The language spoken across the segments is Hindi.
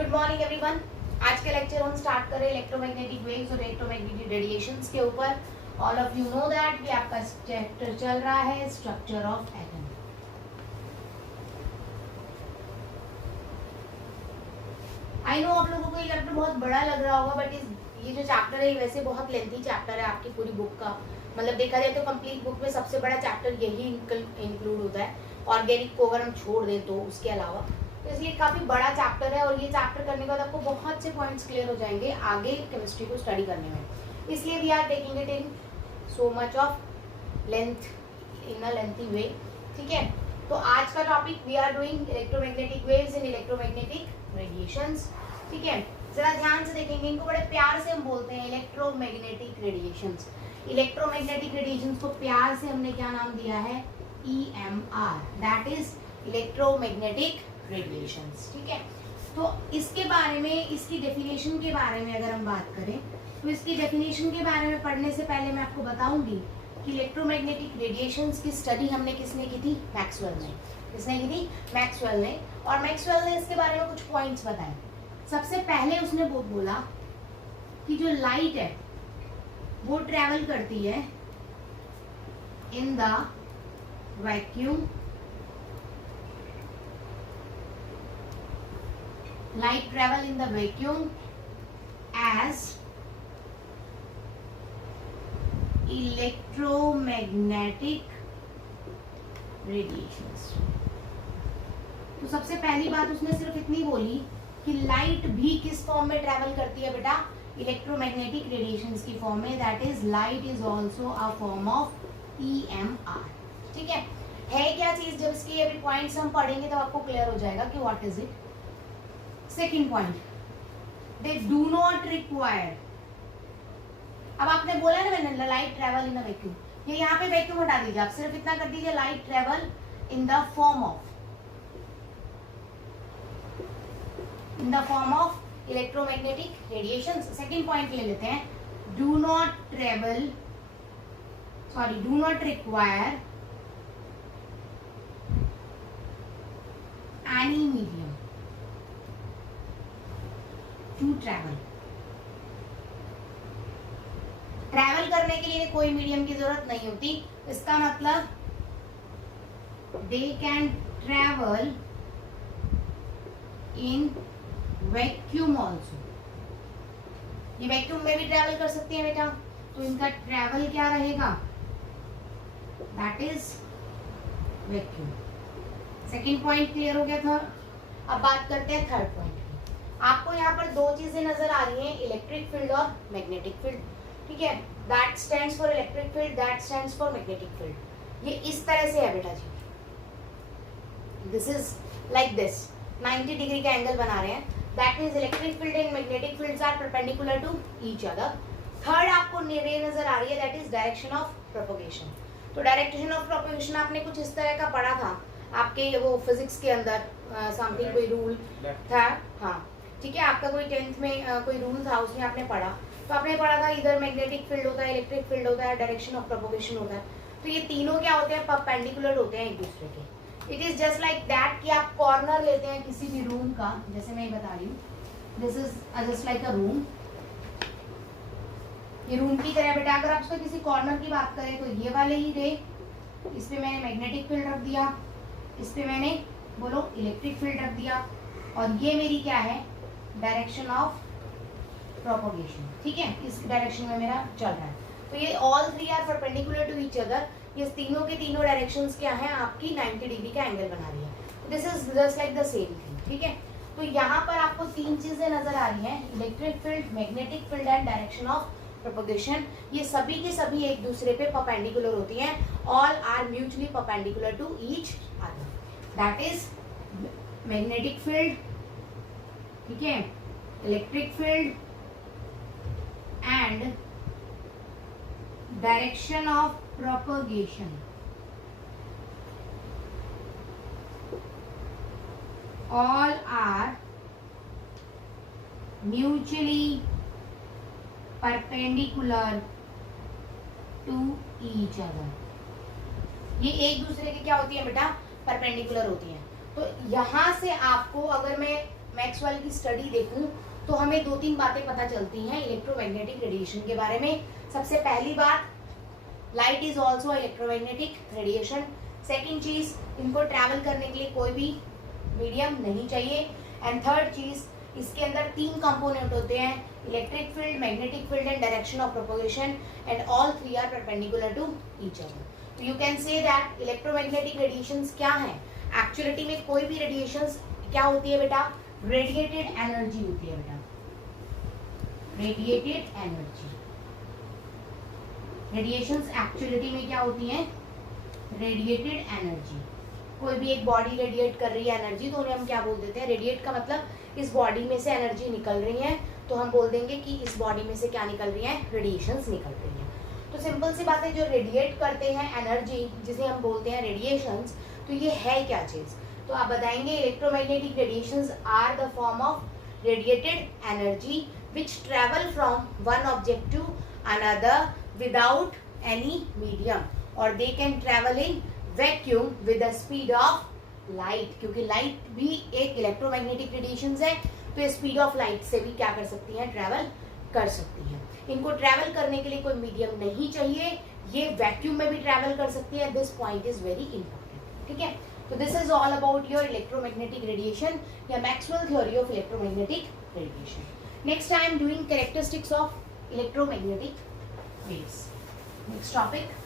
Good morning everyone. आज के लेक्चर हम स्टार्ट करें इलेक्ट्रोमैग्नेटिक वेव्स और इलेक्ट्रोमैग्नेटिक रेडिएशंस के ऊपर। All of you know that कि आपका चैप्टर चल रहा है structure of atom. I know आप लोगों को ये चैप्टर बहुत बड़ा लग रहा होगा, बट ये जो चैप्टर है वैसे बहुत लेंथी चैप्टर है आपकी पूरी बुक का। मतलब देखा जाए तो कंप्लीट बुक में सबसे बड़ा चैप्टर यही इंक्लूड होता है। ऑर्गेनिक को अगर हम छोड़ दें तो उसके अलावा, तो इसलिए काफ़ी बड़ा चैप्टर है। और ये चैप्टर करने के बाद आपको बहुत से पॉइंट्स क्लियर हो जाएंगे आगे केमिस्ट्री को स्टडी करने में। इसलिए we are taking it in so much of length, in a lengthy way. ठीक है, तो आज का topic we are doing electromagnetic waves and electromagnetic radiations. ठीक है, जरा ध्यान से देखेंगे, इनको बड़े प्यार से हम बोलते हैं इलेक्ट्रोमैग्नेटिक रेडिएशंस। इलेक्ट्रोमैग्नेटिक रेडिएशंस को प्यार से हमने क्या नाम दिया है? EMR, that is electromagnetic radiations. ठीक है, तो इसके बारे में, इसकी डेफिनेशन के बारे में अगर हम बात करें तो इसकी डेफिनेशन के बारे में पढ़ने से पहले मैं आपको बताऊंगी कि इलेक्ट्रोमैग्नेटिक रेडिएशंस की स्टडी हमने किसने की थी? मैक्सवेल ने। किसने की थी? मैक्सवेल ने। और मैक्सवेल ने इसके बारे में कुछ पॉइंट्स बताए। सबसे पहले उसने बोला कि जो लाइट है वो ट्रेवल करती है in the vacuum. Light travel in the vacuum as electromagnetic radiations। तो सबसे पहली बात उसने सिर्फ इतनी बोली कि लाइट भी किस फॉर्म में ट्रैवल करती है बेटा? इलेक्ट्रोमैग्नेटिक रेडिएशंस की फॉर्म में। That is light is also a form of EMR। ठीक है क्या चीज? जब इसकी अभी पॉइंट्स हम पढ़ेंगे तो आपको क्लियर हो जाएगा कि what is it. Second point, they do not require. अब आपने बोला ना मैंने, light travel in the vacuum, ये यहाँ पे वैक्यूम हटा दीजिए, आप सिर्फ इतना कर दीजिए, light travel in the form of electromagnetic radiation. Second point ले लेते हैं, do not require any medium to travel करने के लिए कोई मीडियम की जरूरत नहीं होती। इसका मतलब they can travel in vacuum also. ये वैक्यूम में भी ट्रैवल कर सकती है बेटा, तो इनका ट्रैवल क्या रहेगा? That is vacuum. Second point clear हो गया था। अब बात करते हैं थर्ड पॉइंट। आपको यहाँ पर दो चीजें नजर आ रही हैं, इलेक्ट्रिक फील्ड और मैग्नेटिक फील्ड। ठीक है, that stands for electric field, that stands for magnetic field. ये इस तरह से है बेटा जी, this is like this, 90 degree का एंगल बना रहे हैं। That means electric field and magnetic fields are perpendicular to each other. Third आपको रे नजर आ रही है, that is direction of propagation. तो डायरेक्शन ऑफ प्रोपगेशन आपने कुछ इस तरह का पढ़ा था आपके वो फिजिक्स के अंदर, समथिंग कोई रूल था। हाँ ठीक है, आपका कोई 10th में कोई रूल था, उसमें आपने पढ़ा, तो आपने पढ़ा था इधर मैग्नेटिक फील्ड होता है, इलेक्ट्रिक फील्ड होता है, डायरेक्शन ऑफ प्रोपगेशन होता है। तो ये तीनों क्या होते हैं? परपेंडिकुलर होते हैं एक दूसरे के। It is just like that कि आप कॉर्नर लेते हैं किसी भी रूम का, जैसे मैं बता रही हूँ, this is just like a room. ये रूम की तरह बेटा, अगर आप उसको किसी कॉर्नर की बात करें तो ये वाले ही रे, इस पे मैंने मैग्नेटिक फील्ड रख दिया, इस पे मैंने बोलो इलेक्ट्रिक फील्ड रख दिया, और ये मेरी क्या है? Direction of propagation. ठीक है, इस डायरेक्शन में मेरा चल रहा है। तो ये all three are perpendicular to each other. ये तीनों के तीनों डायरेक्शंस क्या हैं? आपकी 90 डिग्री का एंगल बना रही है। This is just like the same thing. ठीक है, तो यहाँ पर आपको तीन चीजें नजर आ रही हैं, electric field, magnetic field and direction of propagation. ये सभी की सभी एक दूसरे पे परपेंडिकुलर होती हैं। All are mutually perpendicular to each other. That is magnetic field, ठीक है, electric field and direction of propagation. All are mutually perpendicular to each other. ये एक दूसरे के क्या होती है बेटा? परपेंडिकुलर होती हैं। तो यहां से आपको, अगर मैं मैक्सवेल की स्टडी देखूं तो हमें 2-3 बातें पता चलती हैं इलेक्ट्रोमैग्नेटिक रेडिएशन के बारे में। सबसे पहली बात, light is also electromagnetic radiation. Second चीज, इनको ट्रैवल करने के लिए कोई भी मीडियम नहीं चाहिए। एंड थर्ड चीज, इसके अंदर 3 कंपोनेंट होते हैं, electric field, magnetic field and direction of propagation, and all 3 are perpendicular to each other. तो you can say that electromagnetic radiations क्या है। एक्चुअलिटी में कोई भी रेडिएशंस क्या होती है बेटा, रेडिएटेड एनर्जी होती है बेटा, रेडिएटेड एनर्जी। रेडिएशंस एक्चुअलिटी में क्या होती हैं, रेडिएटेड एनर्जी। कोई भी एक बॉडी रेडिएट कर रही है एनर्जी तो उन्हें हम क्या बोल देते हैं, रेडिएट का मतलब इस बॉडी में से एनर्जी निकल रही है, तो हम बोल देंगे कि इस बॉडी में से क्या निकल रही है, रेडिएशंस निकल रही है। तो सिंपल सी बात है, जो रेडिएट करते हैं एनर्जी जिसे हम बोलते हैं रेडिएशंस, तो ये है क्या चीज। तो आप बताएंगे electromagnetic radiations are the form of radiated energy which travel from one object to another without any medium, और they can travel in vacuum with the speed of light, क्योंकि लाइट भी एक इलेक्ट्रोमैग्नेटिक रेडिएशंस है, तो ये स्पीड ऑफ लाइट से भी क्या कर सकती हैं, ट्रैवल कर सकती हैं। इनको ट्रैवल करने के लिए कोई मीडियम नहीं चाहिए, ये वैक्यूम में भी ट्रैवल कर सकती है। This point is very important, ठीक है। तो this is all about your electromagnetic radiation या Maxwell theory of electromagnetic radiation. Next I am doing characteristics of electromagnetic waves. Next topic,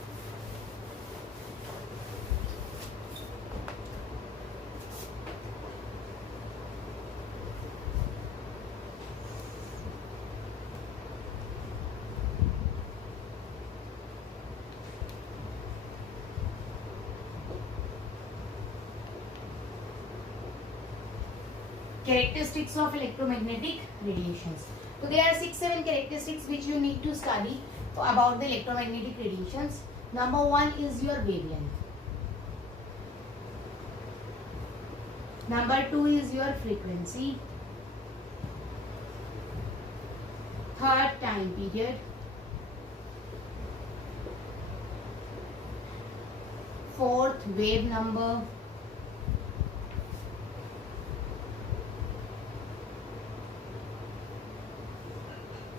characteristics of electromagnetic radiations. So there are 6-7 characteristics which you need to study about the electromagnetic radiations. Number 1 is your wavelength. Number 2 is your frequency. Third, time period. Fourth, wave number.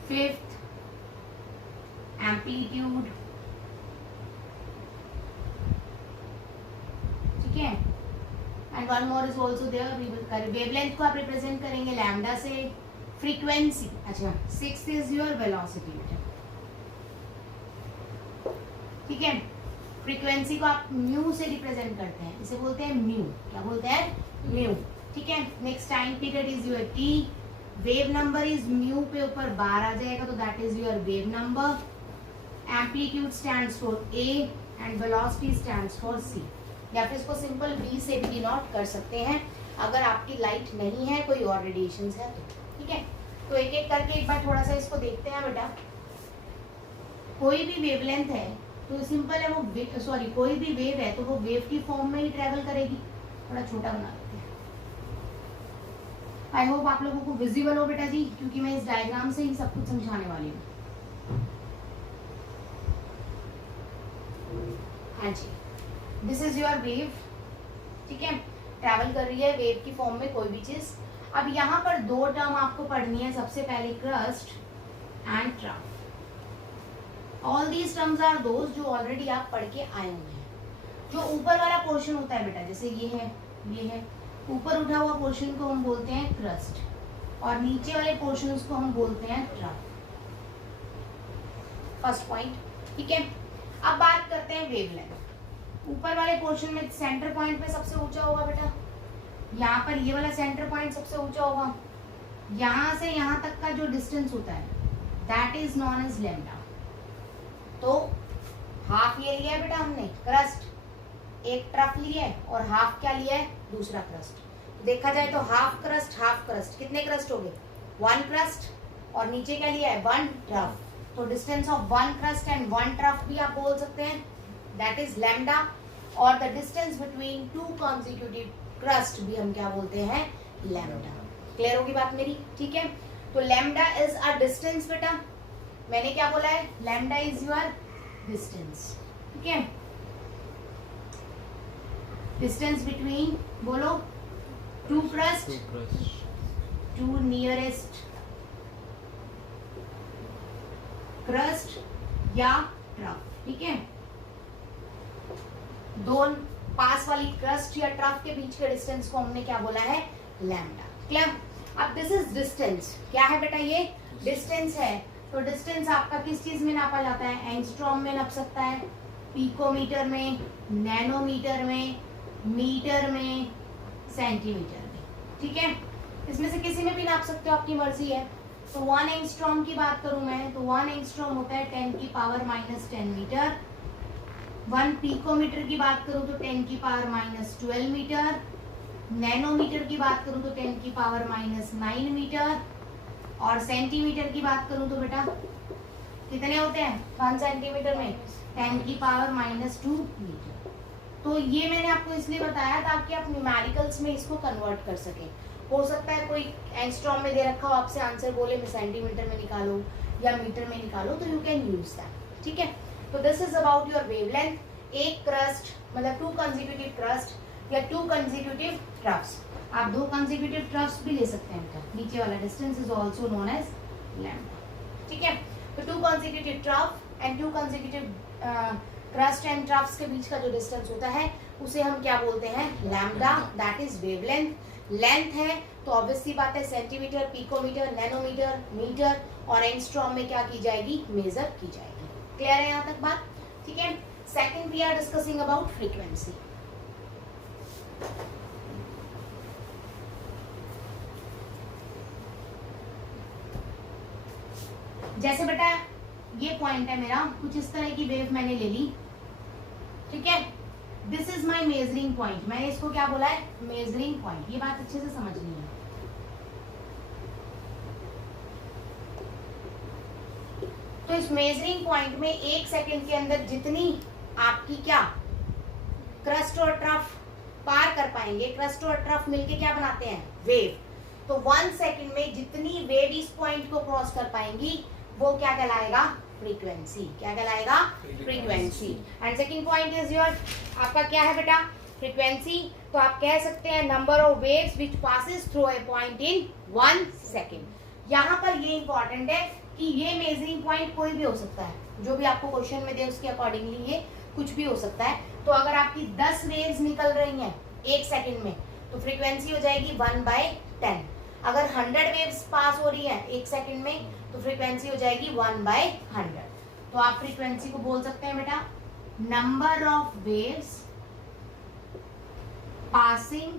Fifth, amplitude, ठीक है। And one more is also there, wavelength को आप रिप्रेजेंट करेंगे लैम्डा से। फ्रीक्वेंसी, अच्छा, 6th इज योर वेलोसिटी, ठीक है। फ्रीक्वेंसी को आप म्यू से रिप्रेजेंट करते हैं, इसे बोलते हैं म्यू, क्या बोलते हैं, म्यू, ठीक है। Next, time period is your T. Wave number is mu पे ऊपर बार आ जाएगा तो that is your wave number. Amplitude stands for A and velocity stands for C, या फिर इसको सिंपल वी से भी डिनोट कर सकते हैं अगर आपकी लाइट नहीं है, कोई और रेडिएशंस है तो, ठीक है। तो एक एक करके एक बार थोड़ा सा इसको देखते हैं बेटा। कोई भी वेवलेंथ है तो सिंपल है वो, सॉरी कोई भी वेव है तो वो वेव की फॉर्म में ही ट्रेवल करेगी। थोड़ा छोटा बना देते हैं, आई होप आप लोगों को विजिबल हो बेटा जी, क्योंकि मैं इस डायग्राम से ही सब कुछ समझाने वाली हूँ। हाँ जी, दिस इज योर वेव, ठीक है, ट्रैवल कर रही है वेव की फॉर्म में कोई भी चीज। अब यहाँ पर 2 टर्म आपको पढ़नी है, सबसे पहले crust and trough. All these terms are those जो ऑलरेडी आप पढ़ के आए हुए हैं। जो ऊपर वाला पोर्शन होता है बेटा, जैसे ये है, ऊपर उठा हुआ पोर्शन को हम बोलते हैं क्रस्ट, और नीचे वाले पोर्शन को हम बोलते हैं ट्रफ। फर्स्ट पॉइंट, ठीक है। अब बात करते हैं वेवलेंथ। ऊपर वाले पोर्शन में सेंटर पॉइंट पे सबसे ऊंचा होगा बेटा, यहाँ पर ये वाला सेंटर पॉइंट सबसे ऊंचा होगा। यहाँ से यहाँ तक का जो डिस्टेंस होता है that is known as lambda. तो हाफ ये लिया है बेटा हमने क्रस्ट, एक ट्रफ लिया है, और हाफ क्या लिया है, दूसरा क्रस्ट। तो देखा जाए तो हाफ क्रस्ट, कितने क्रस्ट हो गए, 1 क्रस्ट, और नीचे क्या लिया है, 1 ट्रफ। तो distance of 1 crust and 1 trough भी आप बोल सकते हैं, दैट इज लैम्डा। और the distance between 2 consecutive crust भी हम क्या बोलते हैं, लैम्डा। क्लियर होगी बात मेरी, ठीक है। तो लैम्डा इज अ डिस्टेंस बेटा, मैंने क्या बोला है, लैम्डा इज योर डिस्टेंस, ठीक है। डिस्टेंस बिटवीन, बोलो, 2 क्रस्ट टू नियरेस्ट क्रस्ट या ट्रफ, ठीक है, दो पास वाली क्रस्ट या ट्रफ के बीच के डिस्टेंस को हमने क्या बोला है, लैम्डा। क्लियर? अब दिस इज डिस्टेंस, क्या है बेटा, ये डिस्टेंस है। तो डिस्टेंस आपका किस चीज में नापा जाता है, एंगस्ट्रॉम में नाप सकता है, पिकोमीटर में, नैनोमीटर में, मीटर में, सेंटीमीटर में, ठीक है, इसमें से किसी में भी नाप सकते हो, आपकी मर्जी है। तो 1 एंगस्ट्रॉम की बात करूं मैं, तो 1 एंगस्ट्रॉम होता है 10 की पावर -10 मीटर। 1 पिकोमीटर की बात करूं तो 10 की पावर -12 मीटर। नैनोमीटर की बात करूं तो 10 की पावर -9 मीटर। और सेंटीमीटर की बात करूं तो बेटा कितने होते हैं 1 सेंटीमीटर में, 10 की पावर -2 मीटर। तो ये मैंने आपको इसलिए बताया ताकि आप न्यूमेरिकल्स में इसको कन्वर्ट कर सकें। हो सकता है कोई एंगस्ट्रॉम में दे रखा हो, आपसे आंसर बोले मैं सेंटीमीटर में निकालो या मीटर में निकालो, तो यू कैन यूज दैट, ठीक है। तो this is about your wavelength. एक क्रस्ट मतलब 2 कंसेक्यूटिव क्रस्ट या 2 कंसेक्यूटिव ट्रफ्स, आप 2 कंसेक्यूटिव ट्रफ्स भी ले सकते हैं बेटा। नीचे वाला distance is also known as lambda, ठीक है। तो 2 consecutive trough and 2 consecutive crust and troughs के बीच का जो डिस्टेंस होता है उसे हम क्या बोलते हैं, lambda, that is wavelength. Length है तो ऑब्वियस सी बात है सेंटीमीटर, पिकोमीटर, नैनोमीटर, मीटर और एंगस्ट्रॉम में क्या की जाएगी, मेजर की जाएगी। क्लियर है यहाँ तक बात, ठीक है। Second we are discussing about frequency. जैसे बेटा ये पॉइंट है मेरा, कुछ इस तरह की वेव मैंने ले ली, ठीक है, this is my measuring point, मैंने इसको क्या बोला है, मेजरिंग पॉइंट। ये बात अच्छे से समझनी है। तो इस मेजरिंग पॉइंट में 1 सेकंड के अंदर जितनी आपकी क्या क्रस्ट और ट्रफ पार कर पाएंगे, क्रस्ट और ट्रफ मिलके क्या बनाते हैं, वेव। तो 1 सेकंड में जितनी वेव इस पॉइंट को क्रॉस कर पाएंगी वो क्या कहलाएगा, फ्रीक्वेंसी। क्या कहलाएगा, frequency. And second point is your, आपका क्या है बेटा, फ्रीक्वेंसी। तो आप कह सकते हैं number of waves which passes through a point in 1 second. यहाँ पर ये इंपॉर्टेंट है कि ये मेजरिंग पॉइंट कोई भी हो सकता है, जो भी आपको क्वेश्चन में दे उसके अकॉर्डिंगली ये कुछ भी हो सकता है। तो अगर आपकी 10 वेव्स निकल रही हैं 1 सेकंड में तो फ्रीक्वेंसी हो जाएगी 1/10। अगर 100 वेव्स पास हो रही है 1 सेकंड में तो फ्रीक्वेंसी हो जाएगी 1/100। तो आप फ्रीक्वेंसी को बोल सकते हैं बेटा number of waves passing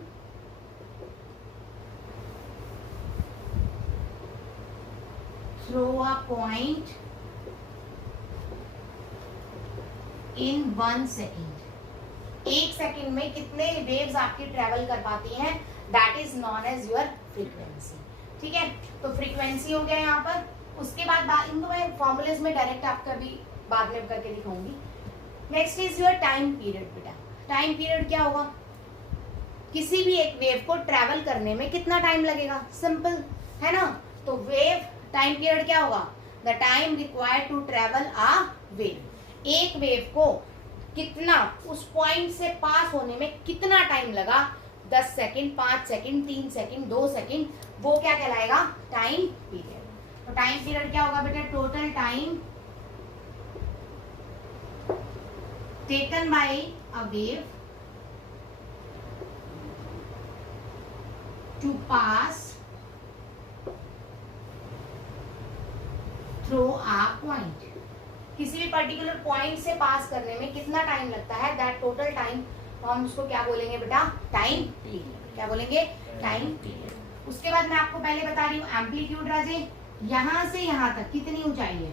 through a point in 1 second. 1 second में कितने वेव्स आपकी ट्रेवल कर पाती हैं, that is known as your frequency, ठीक है। तो फ्रीक्वेंसी हो गया यहाँ पर। उसके बाद इनको मैं फॉर्मूलेज में डायरेक्ट आपका भी बाद में करके दिखाऊंगी। Next is your time period बेटा। टाइम पीरियड क्या होगा, किसी भी एक वेव को ट्रैवल करने में कितना टाइम लगेगा, सिंपल है ना। तो वेव टाइम पीरियड क्या होगा, the time required to travel a wave. एक वेव को कितना उस पॉइंट से पास होने में कितना टाइम लगा, 10 सेकंड, 5 सेकंड, 3 सेकंड, 2 सेकंड, वो क्या कहलाएगा, टाइम पीरियड। तो टाइम पीरियड क्या होगा बेटा, total time taken by a wave to pass through a point. किसी भी पर्टिकुलर पॉइंट से पास करने में कितना टाइम लगता है, दैट टोटल टाइम हम उसको क्या बोलेंगे बेटा, टाइम पीरियड। क्या बोलेंगे, टाइम पीरियड। उसके बाद मैं आपको पहले बता रही हूँ एम्पलीट्यूड राजे, यहां से यहां तक कितनी ऊंचाई है,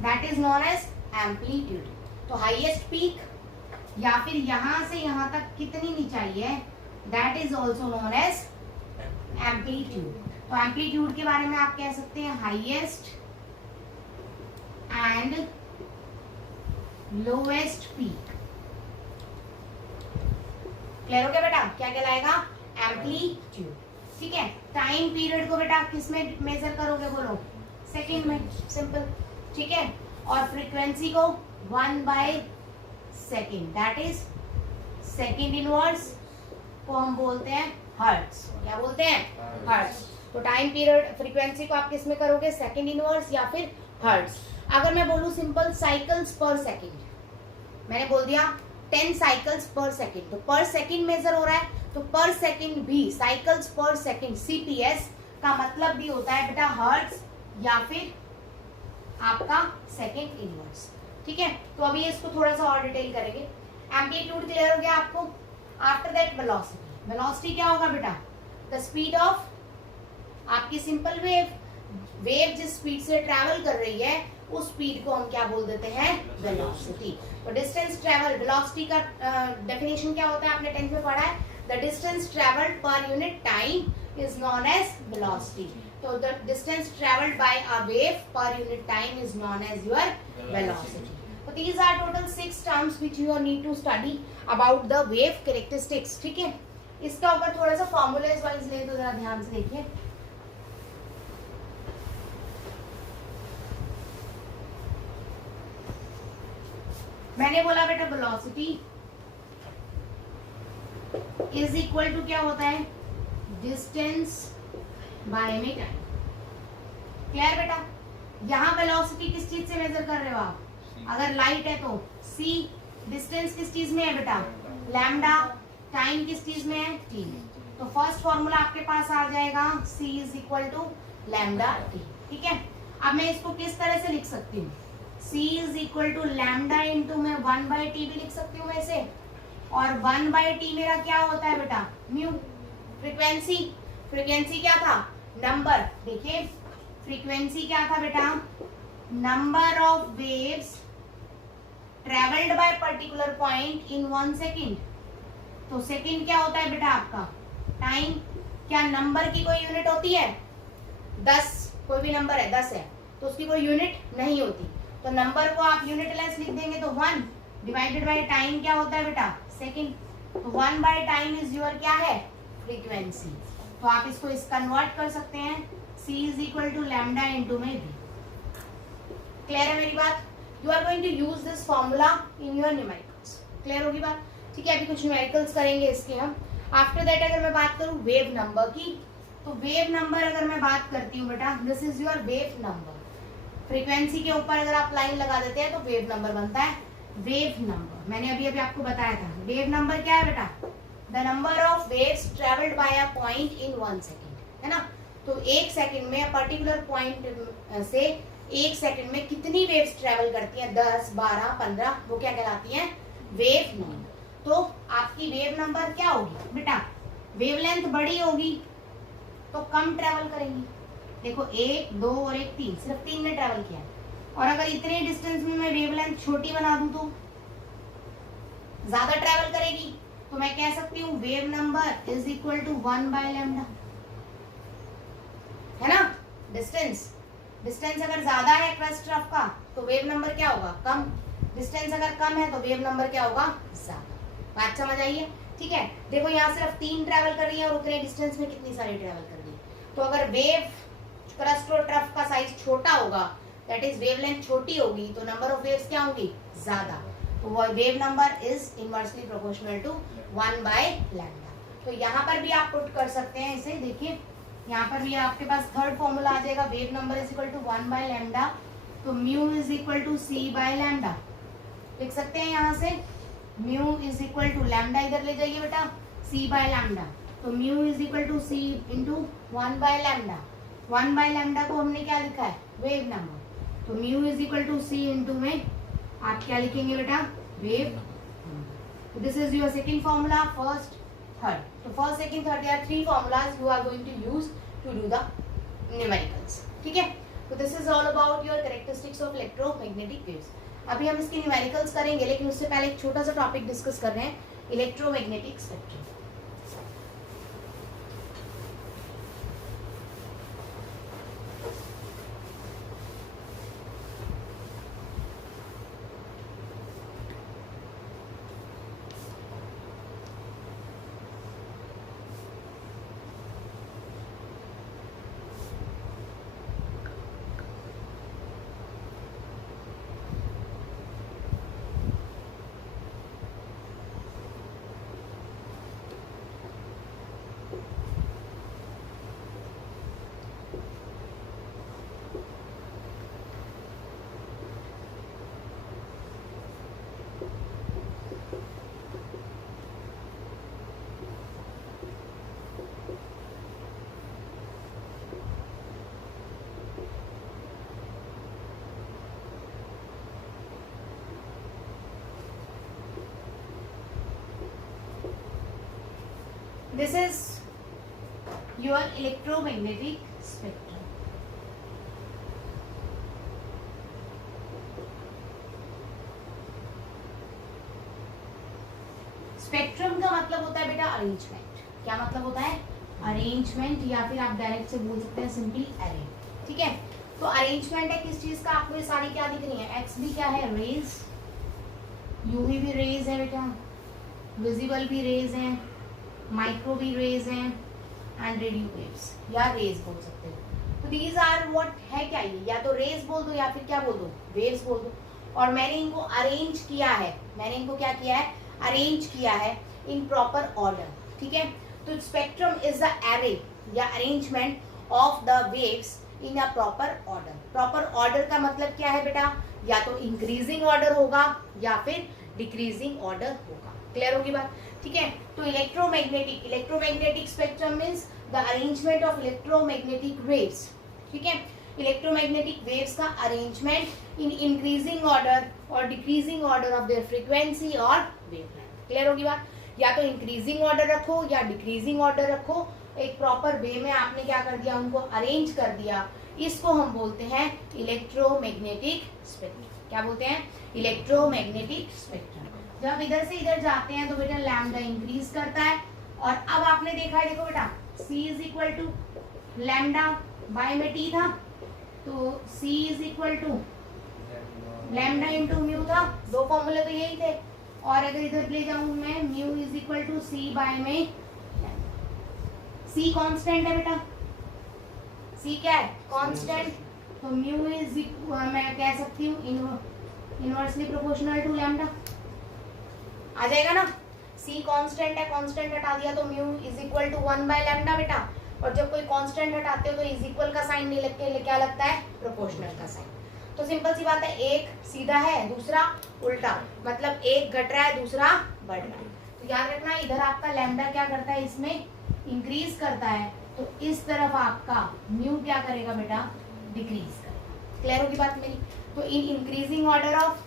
that is known as amplitude. तो हाईएस्ट पीक या फिर यहां से यहां तक कितनी ऊंचाई है, that is also known as amplitude. तो एम्पलीट्यूड के बारे में आप कह सकते हैं highest and lowest peak. Clear हो गया बेटा, क्या कहलाएगा, एम्पलीट्यूड, ठीक है। टाइम पीरियड को बेटा किस में मेजर करोगे, बोलो, सेकंड में, सिंपल, ठीक है। और फ्रीक्वेंसी को 1/सेकंड, दैट इज सेकंड इनवर्स को हम बोलते हैं हर्ट्ज। क्या बोलते हैं? हर्ट्ज। तो टाइम पीरियड फ्रीक्वेंसी को आप किस में करोगे? सेकंड इनवर्स या फिर हर्ट्ज। अगर मैं बोलूं सिंपल साइकिल्स पर सेकंड, मैंने बोल दिया 10 साइकिल्स पर सेकंड, तो पर सेकंड मेजर हो रहा है, तो पर सेकंड भी साइकिल्स पर सेकंड सीपीएस का मतलब भी होता है बेटा हर्ट्ज या फिर आपका सेकंड इनवर्स। ठीक है, तो अभी इसको थोड़ा सा और डिटेल करेंगे। एम्पलीट्यूड क्लियर हो गया आपको। After that velocity. वेलोसिटी क्या होगा बेटा? द स्पीड ऑफ आपकी सिंपल वेव, वेव जिस स्पीड से ट्रैवल कर रही है उस स्पीड को हम क्या बोल देते हैं? वेलोसिटी। तो डिस्टेंस ट्रैवल, वेलोसिटी का डेफिनेशन क्या होता है? आपने 10th में पढ़ा है, the distance travelled per unit time is known as velocity. तो the distance travelled by a wave per unit time is known as your velocity. So these are total 6 terms which you need to study about the wave characteristics। ठीक है, इसका ऊपर थोड़ा सा फॉर्मूलाज वाइज ले तो जरा ध्यान से देखिए। मैंने बोला बेटा वेलोसिटी इज इक्वल टू क्या होता है? डिस्टेंस बाय में टाइम। क्लियर बेटा? यहाँ वेलोसिटी किस चीज से मेजर कर रहे हो आप? अगर लाइट है तो c, डिस्टेंस किस चीज में है बेटा? लैम्डा, टाइम किस चीज में है? t में। तो फर्स्ट फॉर्मूला आपके पास आ जाएगा c is equal to lambda t। ठीक है, अब मैं इसको किस तरह से लिख सकती हूँ? c is equal to lambda into में 1/t भी लिख सकती हूँ वैसे, और 1/t मेरा क्या होता है बेटा? म्यू। फ्रीक्वेंसी, फ्रीक्वेंसी क्या था? नंबर। देखिए फ्रीक्वेंसी क्या था बेटा? Number of waves travelled by particular point in 1 second. तो सेकेंड क्या होता है बेटा आपका? टाइम। क्या नंबर की कोई यूनिट होती है? 10, कोई भी नंबर है 10 है तो उसकी कोई यूनिट नहीं होती, तो नंबर को आप यूनिटलेस लिख देंगे, तो 1 डिवाइडेड बाय टाइम क्या होता है बेटा? सेकेंड। तो 1 बाय टाइम इज योर क्या है? फ्रीक्वेंसी। तो आप इसको इस कन्वर्ट कर सकते हैं, c is equal to lambda into में v। क्लियर है मेरी बात? You are going to use this formula in your numericals. Clear होगी बात? ठीक है, अभी कुछ न्यूमेरिकल्स करेंगे इसके हम। आफ्टर दैट अगर मैं बात करूं वेव नंबर की, तो वेव नंबर अगर मैं बात करती हूँ बेटा, this is your wave number. Frequency के ऊपर अगर आप लाइन लगा देते हैं तो वेव नंबर बनता है। वेव नंबर मैंने अभी अभी आपको बताया था, वेव नंबर क्या है बेटा? The number of waves travelled by a point in 1 second, है ना? तो 1 सेकेंड में पर्टिकुलर पॉइंट से 1 सेकेंड में कितनी वेव्स ट्रेवल करती हैं? 10, 12, 15, वो क्या कहलाती हैं? Wave number. तो आपकी वेव नंबर क्या होगी बेटा? वेवलेंथ बड़ी होगी तो कम ट्रेवल करेंगी। देखो 1, 2 और 1 3, सिर्फ 3 ने ट्रेवल किया। और अगर इतने डिस्टेंस में मैं वेवलेंथ छोटी बना दूं तो ज्यादा ट्रेवल करेगी। तो मैं कह सकती हूँ wave number is equal to 1 by lambda, है ना? डिस्टेंस, डिस्टेंस अगर ज्यादा है क्रस्ट रफ का तो वेव नंबर क्या होगा? कम। डिस्टेंस अगर कम है तो वेव नंबर क्या होगा? ज्यादा। बात समझ आई है? ठीक है, देखो यहाँ सिर्फ 3 ट्रेवल कर रही है और उतने डिस्टेंस में कितनी सारी ट्रेवल कर रही है। तो अगर वेव क्रस्ट और ट्रफ का साइज छोटा होगा, दैट इज वेवलेंथ छोटी होगी, तो नंबर ऑफ वेव्स क्या होंगी? ज्यादा। तो वो wave number is inversely proportional to 1 by lambda. तो यहाँ पर भी आप पुट कर सकते हैं इसे। देखिए यहाँ पर भी आपके पास थर्ड फॉर्मूला आ जाएगा, wave number is equal to 1 by lambda, तो mu is equal to C by lambda. लिख सकते हैं यहाँ से mu is equal to lambda, इधर ले जाइए बेटा, सी बाय लैम्डा। तो mu is equal to C into 1 by lambda. 1 by lambda को हमने क्या लिखा है? Wave number. तो mu is equal to C into में आप क्या लिखेंगे बेटा? Wave. This is your second formula, first third. तो first second third are 3 formulas you are going to use to do the numericals। ठीक है, तो this is all about your characteristics of electromagnetic waves. अभी हम इसके न्यूमेरिकल्स करेंगे, लेकिन उससे पहले एक छोटा सा टॉपिक डिस्कस कर रहे हैं, electromagnetic spectrum. This is your electromagnetic spectrum. Spectrum का मतलब होता है बेटा अरेंजमेंट। क्या मतलब होता है? अरेंजमेंट, या फिर आप डायरेक्ट से बोल सकते हैं सिंपली अरे। ठीक है, तो अरेंजमेंट है किस चीज का? आपको ये सारी क्या दिख रही है? एक्स भी क्या है? रेज, यूवी भी रेज है बेटा, विजिबल भी रेज है, माइक्रो भी रेज है, एंड रेडियो वेव्स या रेज बोल सकते हो। तो दीज आर व्हाट है क्या ये? या तो रेज बोल दो या फिर क्या बोल दो? वेव्स बोल दो। और मैंने इनको अरेंज किया है, मैंने इनको क्या किया है? अरेंज किया है इन प्रॉपर ऑर्डर। ठीक है, तो स्पेक्ट्रम इज द एरे या arrangement of the waves in a proper order. Proper order का मतलब क्या है बेटा? या तो इंक्रीजिंग ऑर्डर होगा या फिर डिक्रीजिंग ऑर्डर होगा। क्लियर होगी बात? ठीक है, तो electromagnetic spectrum means the arrangement of electromagnetic waves. ठीक है, इलेक्ट्रोमैग्नेटिक वेव्स का अरेंजमेंट इन इंक्रीजिंग ऑर्डर और decreasing order of their frequency और वेवलेंथ। क्लियर होगी बात? या तो इंक्रीजिंग ऑर्डर रखो या डिक्रीजिंग ऑर्डर रखो, एक प्रॉपर वे में आपने क्या कर दिया? उनको अरेंज कर दिया। इसको हम बोलते हैं इलेक्ट्रोमैग्नेटिक स्पेक्ट्रम। क्या बोलते हैं? Electromagnetic spectrum. जब इधर से इधर जाते हैं तो बेटा लैम्डा इंक्रीज करता है। और अब आपने देखा है, देखो बेटा, C is equal to lambda by में T था, तो C is equal to lambda into mu था। दो फॉर्मूले तो यही थे। और अगर इधर ले जाऊं मैं, mu is equal to C by में C कांस्टेंट है बेटा। C क्या है? कांस्टेंट। तो म्यू इज मैं कह सकती हूँ इनवर्सली प्रोपोर्शनल टू लैम्डा। आ जाएगा ना? C कांस्टेंट है, कांस्टेंट हटा दिया तो mu is equal to 1 by lambda बेटा। और जब कोई कांस्टेंट हटाते हो तो इज इक्वल का साइन नहीं लगते, क्या लगता है? प्रोपोर्शनल का साइन। तो सिंपल सी बात है, एक सीधा है दूसरा उल्टा, मतलब एक घट रहा है दूसरा बढ़ रहा है। तो याद रखना, इधर आपका लैम्डा क्या करता है? इसमें इंक्रीज करता है, तो इस तरफ आपका म्यू क्या करेगा बेटा? डिक्रीज करेगा। क्लियर होगी बात मेरी? तो in increasing order of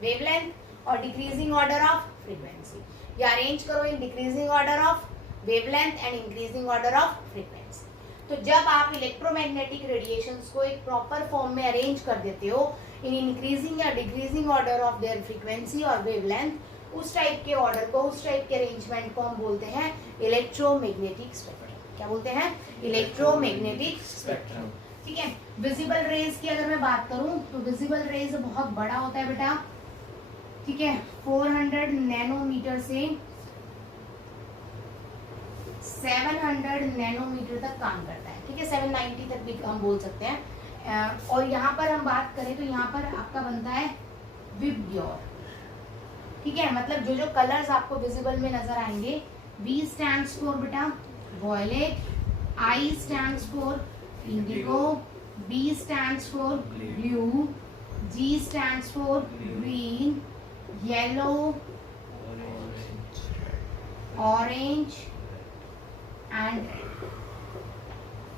wavelength और डिक्रीजिंग ऑर्डर ऑफ फ्रीक्वेंसी, या अरेंज करो in decreasing order of wavelength and increasing order of frequency. तो जब आप इलेक्ट्रोमैग्नेटिक रेडिएशंस को एक प्रॉपर फॉर्म में अरेंज कर देते हो इन इंक्रीजिंग या decreasing order of their frequency और वेवलेंथ, उस टाइप के ऑर्डर को, उस टाइप के अरेंजमेंट को हम बोलते हैं इलेक्ट्रोमैग्नेटिक स्पेक्ट्रम। क्या बोलते हैं? Electromagnetic spectrum. ठीक है, विजिबल रेज की अगर मैं बात करूं तो विजिबल रेज बहुत बड़ा होता है बेटा। ठीक है, 400 नैनोमीटर से 700 नैनोमीटर तक काम करता है। ठीक है, 790 तक भी हम बोल सकते हैं। और यहाँ पर हम बात करें तो यहाँ पर आपका बनता है विबग्योर। ठीक है, मतलब जो जो कलर्स आपको विजिबल में नजर आएंगे, V स्टैंड्स फॉर बेटा violet, I stands for indigo, B stands for blue, G stands for green, yellow, orange and.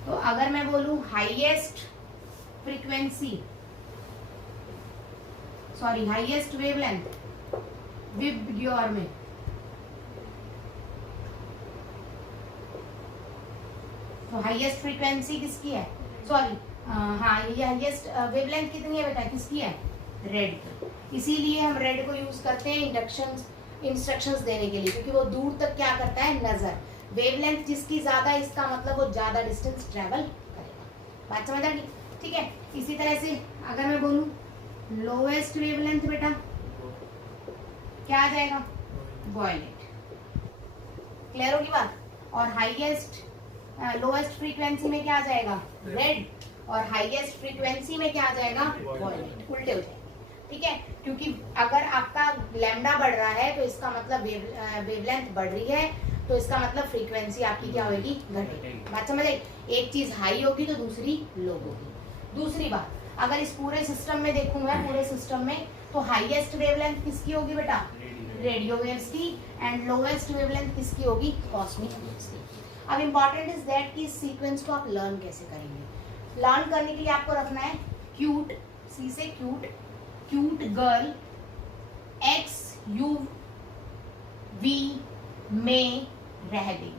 तो अगर मैं बोलूं highest frequency, sorry highest wavelength VIBGYOR में, तो हाईएस्ट फ्रीक्वेंसी किसकी है? सॉरी हाँ, ये हाईएस्ट वेवलेंथ कितनी है बेटा? किसकी है? रेड की। इसीलिए हम रेड को यूज करते हैं इंस्ट्रक्शंस देने के लिए, क्योंकि वो दूर तक क्या करता है? नजर। वेवलेंथ जिसकी ज्यादा, इसका मतलब वो ज्यादा डिस्टेंस ट्रेवल करेगा। बात समझ आ गई? ठीक है, इसी तरह से अगर मैं बोलूं लोएस्ट वेवलेंथ बेटा क्या आ जाएगा? वॉयलेट। क्लियर होगी बात? और हाईएस्ट लोएस्ट फ्रीक्वेंसी में क्या आ जाएगा? रेड। और हाईएस्ट फ्रीक्वेंसी में क्या आ जाएगा? वॉयलेट। उल्टे हो जाएंगे। ठीक है, क्योंकि अगर आपका लैम्डा बढ़ रहा है तो इसका मतलब वेवलेंथ बढ़ रही है, तो इसका मतलब फ्रीक्वेंसी आपकी क्या होगी? घटेगी। बात समझ आई? एक चीज हाई होगी तो दूसरी लो होगी। दूसरी बात, अगर इस पूरे सिस्टम में देखूंगा, पूरे सिस्टम में, तो हाईएस्ट वेवलेंथ किसकी होगी बेटा? रेडियो वेव्स की। एंड लोएस्ट वेवलेंथ किसकी होगी? कॉस्मिक वेव्स की। अब इम्पॉर्टेंट इज दैट कि इस सीक्वेंस को आप लर्न कैसे करेंगे। लर्न करने के लिए आपको रखना है क्यूट, सी से क्यूट, क्यूट गर्ल, XUV में रह गई।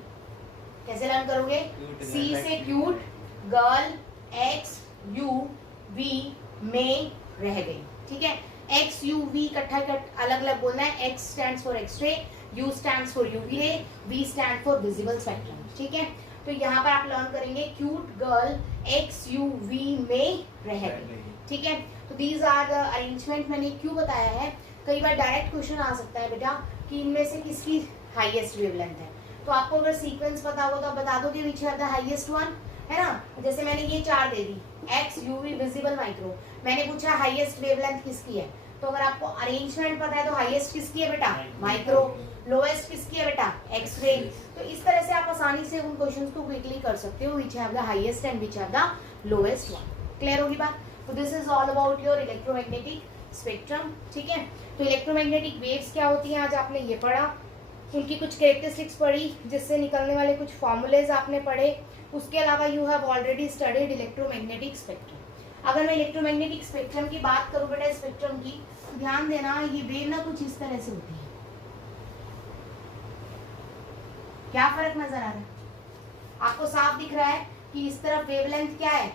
कैसे लर्न करोगे? सी से cute, girl, X U V में रह गई। ठीक है, एक्स यू वी इकट्ठा अलग अलग बोलना है। X stands for X-ray, U stands for UV ray, V stand for visible spectrum. ठीक है, तो यहाँ पर आप लर्न करेंगे cute girl X U V में रह गई। ठीक है, तो दीज आर द अरेंजमेंट। मैंने क्यों बताया है, कई बार डायरेक्ट क्वेश्चन आ सकता है बेटा कि इनमें से किसकी हाईएस्ट वेवलेंथ है। तो आपको अगर सीक्वेंस पता हो तो आप बता दो कि which are the highest one, है ना। जैसे मैंने ये 4 दे दी, एक्स यूवी विजिबल माइक्रो, मैंने पूछा हाईएस्ट वेवलेंथ किसकी है, तो अगर आपको अरेंजमेंट पता है तो हाईएस्ट किसकी है बेटा, माइक्रो। लोएस्ट किसकी है बेटा, एक्स-रे। तो इस तरह से आप आसानी से उन क्वेश्चंस को क्विकली कर सकते हो, which have the highest and which have the lowest one. Clear होगी बात? तो this is all about your electromagnetic spectrum. ठीक है, तो इलेक्ट्रोमैग्नेटिक वेव्स क्या होती हैं आज आपने ये पढ़ा, उनकी कुछ कैरेक्टरिस्टिक्स पढ़ी, जिससे निकलने वाले कुछ फॉर्मूलेज आपने पढ़े। उसके अलावा you have already studied electromagnetic spectrum. अगर मैं इलेक्ट्रोमैग्नेटिक स्पेक्ट्रम की बात करूं बेटा, स्पेक्ट्रम की, तो ध्यान देना ये वेव ना कुछ इस तरह से होती है। क्या फर्क नजर आ रहा है आपको? साफ दिख रहा है कि इस तरफ वेवलेंथ क्या है,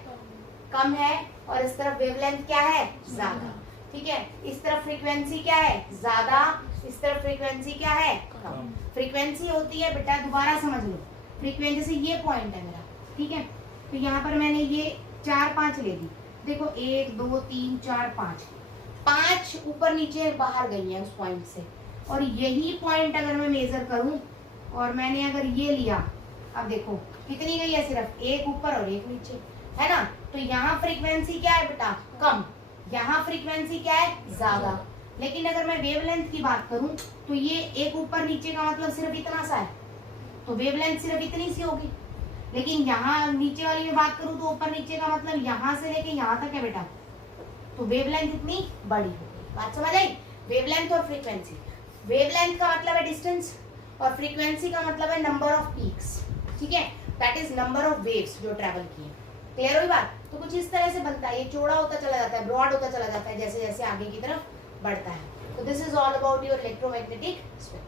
कम है, और इस तरफ वेवलेंथ क्या है, ज्यादा। ठीक है, इस तरफ फ्रीक्वेंसी क्या है, ज्यादा, इस तरफ फ्रीक्वेंसी क्या है, कम। फ्रीक्वेंसी होती है बेटा, दोबारा समझ लो, फ्रीक्वेंसी से ये पॉइंट है मेरा। ठीक है, तो यहाँ पर मैंने ये 4 5 ले दी, देखो 1 2 3 4 5 ऊपर नीचे बाहर गई है उस पॉइंट से। और यही पॉइंट अगर मैं मेजर करूं और मैंने अगर ये लिया, अब देखो कितनी गई है, सिर्फ 1 ऊपर और 1 नीचे, है ना। तो यहाँ फ्रीक्वेंसी क्या है बेटा, कम, यहाँ फ्रीक्वेंसी क्या है, ज्यादा। लेकिन अगर मैं वेवलेंथ की बात करूं तो ये 1 ऊपर नीचे का मतलब सिर्फ इतना सा है, तो वेवलेंथ सिर्फ इतनी सी होगी। लेकिन यहाँ नीचे वाली में बात करूं तो ऊपर नीचे का मतलब यहाँ से लेके यहाँ तक है बेटा, तो वेवलेंथ इतनी बड़ी होगी। बात समझ आई? वेवलेंथ और फ्रीक्वेंसी, वेवलेंथ का मतलब है डिस्टेंस और फ्रीक्वेंसी का मतलब है नंबर ऑफ पीक्स। ठीक है, that is number of waves जो ट्रैवल किए। क्लियर हुई बात? तो कुछ इस तरह से बनता है, ये चौड़ा होता चला जाता है, ब्रॉड होता चला जाता है जैसे जैसे आगे की तरफ बढ़ता है। तो this is all about your electromagnetic spectrum.